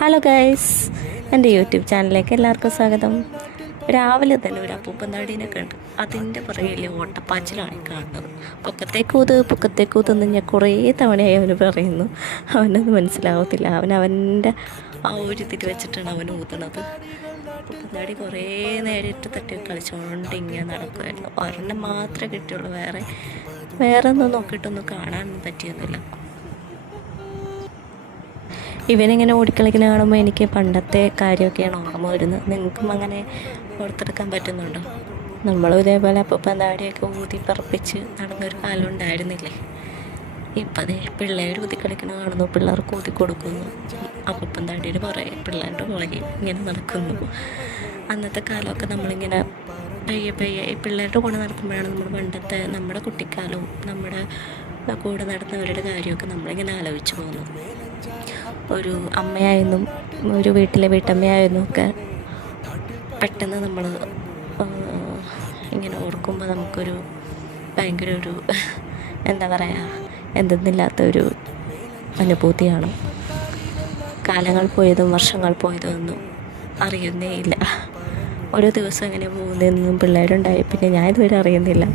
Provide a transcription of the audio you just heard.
Hello guys, എൻ്റെ YouTube ചാനലിലേക്ക് എല്ലാവർക്കും സ്വാഗതം. രാവിലെ തന്നെ ഒരു അപ്പൂപ്പൻ താടീനൊക്കെ ഉണ്ട്. അതിൻ്റെ പുറകിൽ ഓട്ടപ്പാച്ചിലാണ് കാണുന്നത്. പൊക്കത്തേക്കൂതെന്ന് ഞാൻ കുറേ തവണയായി അവന് പറയുന്നു. അവനത് മനസ്സിലാവത്തില്ല. അവൻ്റെ ആ ഒരു ഇതിൽ വെച്ചിട്ടാണ് അവൻ ഊതണത്. അപ്പൂപ്പൻ താടി കുറേ നേരിട്ട് തട്ടി കളിച്ചുകൊണ്ട് ഇങ്ങനെ നടക്കുമായിരുന്നു. ഒരെണ്ണം മാത്രമേ കിട്ടിയുള്ളൂ. വേറെ ഒന്നും നോക്കിയിട്ടൊന്നും കാണാനൊന്നും പറ്റിയൊന്നുമില്ല. ഇവനിങ്ങനെ ഓടിക്കളിക്കുന്ന കാണുമ്പോൾ എനിക്ക് പണ്ടത്തെ കാര്യമൊക്കെയാണ് ഓർമ്മ വരുന്നത്. നിങ്ങൾക്കും അങ്ങനെ ഓർത്തെടുക്കാൻ പറ്റുന്നുണ്ടോ? നമ്മളും ഇതേപോലെ അപ്പൂപ്പൻ താടിയൊക്കെ ഊതി പറപ്പിച്ച് നടന്നൊരു കാലം ഉണ്ടായിരുന്നില്ലേ? ഇപ്പം അതേ പിള്ളേർ ഊതിക്കളിക്കുന്ന കാണുന്നു, പിള്ളേർക്ക് ഊതി കൊടുക്കുന്നു, അപ്പൂപ്പൻ താടിയുടെ പുറകെ പിള്ളേരുടെ പുറകെ ഇങ്ങനെ നടക്കുന്നു. അന്നത്തെ കാലമൊക്കെ നമ്മളിങ്ങനെ പയ്യെ ഈ പിള്ളേരുടെ കൂടെ നടക്കുമ്പോഴാണ് നമ്മുടെ കുട്ടിക്കാലവും നമ്മുടെ കൂടെ നടന്നവരുടെ കാര്യമൊക്കെ നമ്മളിങ്ങനെ ആലോചിച്ച് പോകുന്നു. ഒരു അമ്മയായെന്നും ഒരു വീട്ടിലെ വീട്ടമ്മയായെന്നും ഒക്കെ പെട്ടെന്ന് നമ്മൾ ഇങ്ങനെ ഓർക്കുമ്പോൾ നമുക്കൊരു ഭയങ്കര ഒരു എന്താ പറയുക, എന്തെന്നില്ലാത്തൊരു അനുഭൂതിയാണ്. കാലങ്ങൾ പോയതും വർഷങ്ങൾ പോയതും ഒന്നും അറിയുന്നേ ഇല്ല. ഓരോ ദിവസം എങ്ങനെ പോകുന്നതെന്നും പിള്ളേരുണ്ടായി പിന്നെ ഞാൻ ഇതുവരെ അറിയുന്നില്ല.